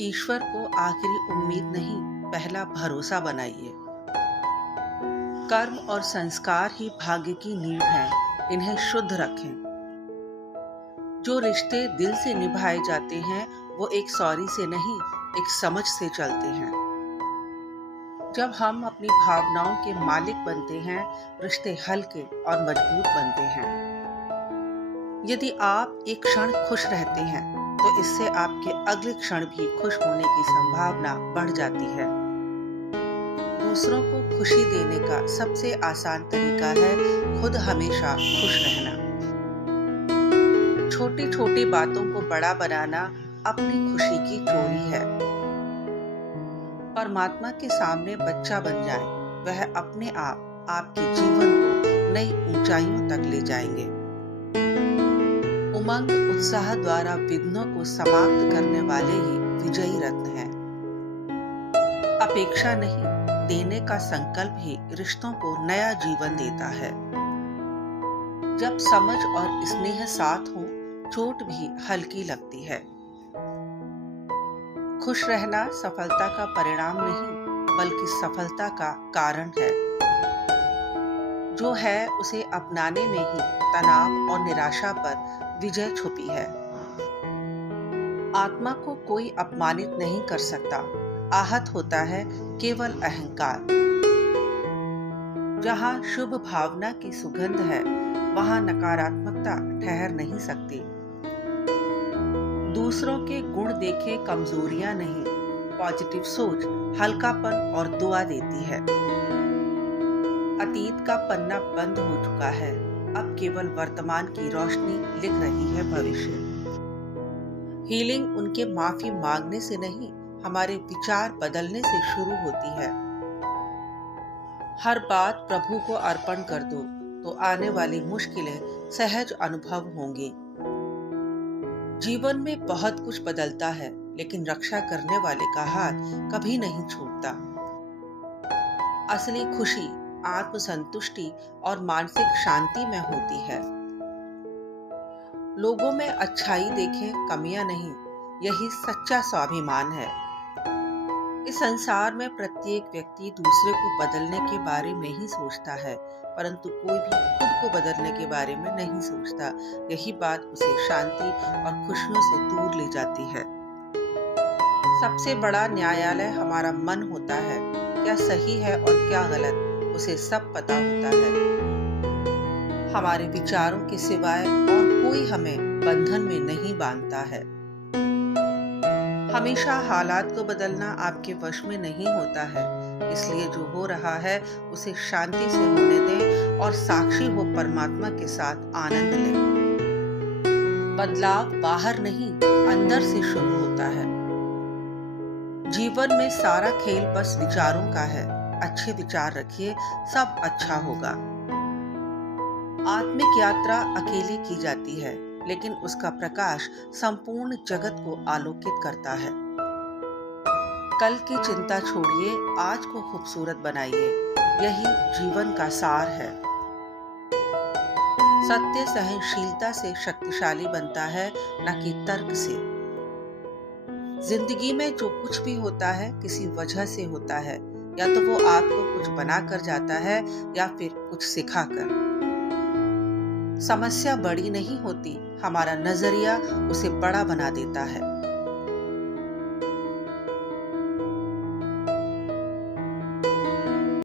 ईश्वर को आखिरी उम्मीद नहीं, पहला भरोसा बनाइए। कर्म और संस्कार ही भाग्य की नींव हैं, इन्हें शुद्ध रखें। जो रिश्ते दिल से निभाए जाते हैं वो एक सॉरी से नहीं, एक समझ से चलते हैं। जब हम अपनी भावनाओं के मालिक बनते हैं, रिश्ते हल्के और मजबूत बनते हैं। यदि आप एक क्षण खुश रहते हैं तो इससे आपके अगले क्षण भी खुश होने की संभावना बढ़ जाती है। दूसरों को खुशी देने का सबसे आसान तरीका है खुद हमेशा खुश रहना। छोटी छोटी बातों को बड़ा बनाना अपनी खुशी की चोरी है। परमात्मा के सामने बच्चा बन जाए, वह अपने आप आपके जीवन को नई ऊंचाइयों तक ले जाएंगे। उमंग उत्साह द्वारा विघ्नों को समाप्त करने वाले ही विजयी रत्न हैं। अपेक्षा नहीं, देने का संकल्प ही रिश्तों को नया जीवन देता है। जब समझ और स्नेह साथ हो, चोट भी हल्की लगती है। खुश रहना सफलता का परिणाम नहीं, बल्कि सफलता का कारण है। जो है उसे अपनाने में ही तनाव और निराशा पर विजय छुपी है। आत्मा को कोई अपमानित नहीं कर सकता, आहत होता है केवल अहंकार। जहाँ शुभ भावना की सुगंध है, वहाँ नकारात्मकता ठहर नहीं सकती। दूसरों के गुण देखे कमजोरियां नहीं, पॉजिटिव सोच हल्कापन और दुआ देती है। अतीत का पन्ना बंद हो चुका है, अब केवल वर्तमान की रोशनी लिख रही है भविष्य। हीलिंग उनके माफी मांगने से नहीं, हमारे विचार बदलने से शुरू होती है। हर बात प्रभु को अर्पण कर दो तो आने वाली मुश्किलें सहज अनुभव होंगी। जीवन में बहुत कुछ बदलता है, लेकिन रक्षा करने वाले का हाथ कभी नहीं छूटता। असली खुशी आत्मसंतुष्टि और मानसिक शांति में होती है। लोगों में अच्छाई देखें, कमियां नहीं, यही सच्चा स्वाभिमान है। इस संसार में प्रत्येक व्यक्ति दूसरे को बदलने के बारे में ही सोचता है, परंतु कोई भी खुद को बदलने के बारे में नहीं सोचता। यही बात उसे शांति और खुशियों से दूर ले जाती है। सबसे बड़ा न्यायालय हमारा मन होता है। क्या सही है और क्या गलत, उसे सब पता होता है। हमारे विचारों के सिवाय और कोई हमें बंधन में नहीं बांधता है। हमेशा हालात को बदलना आपके वश में नहीं होता है, इसलिए जो हो रहा है उसे शांति से होने दें और साक्षी हो परमात्मा के साथ आनंद लें। बदलाव बाहर नहीं, अंदर से शुरू होता है। जीवन में सारा खेल बस विचारों का है। अच्छे विचार रखिए, सब अच्छा होगा। आत्मिक यात्रा अकेले की जाती है, लेकिन उसका प्रकाश संपूर्ण जगत को आलोकित करता है। कल की चिंता छोड़िए, आज को खूबसूरत बनाइए, यही जीवन का सार है। सत्य सहनशीलता से शक्तिशाली बनता है, न कि तर्क से। जिंदगी में जो कुछ भी होता है किसी वजह से होता है, या तो वो आपको कुछ बना कर जाता है या फिर कुछ सिखाकर। समस्या बड़ी नहीं होती, हमारा नजरिया उसे बड़ा बना देता है।